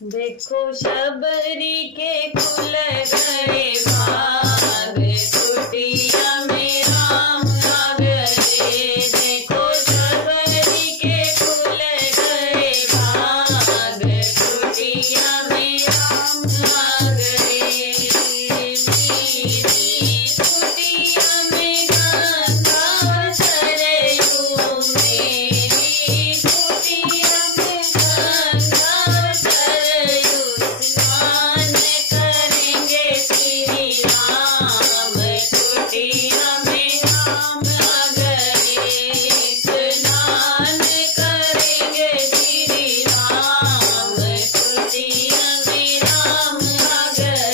देखो शबरी के खुल गए भाग, कुटिया में राम आ गए। देखो शबरी के खुल गए भाग, कुटिया में राम आ गए। मेरी कुटिया में गंगा सरयू, मेरी कुटिया में गंगा सरयू, स्नान करेंगे श्री राम, कुटिया में राम आ गए। स्नान करेंगे श्री राम, कुटिया में राम आ गए।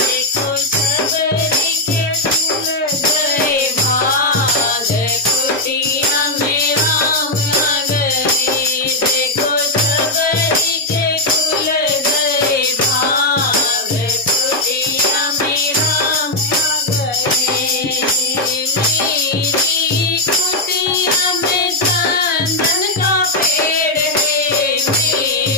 देखो शबरी के खुल गए भाग, कुटिया में राम आ गए। देखो शबरी के खुल गए भाग, कुटिया में राम आ गए। मेरी कुटिया में चंदन का पेड़ है, मेरी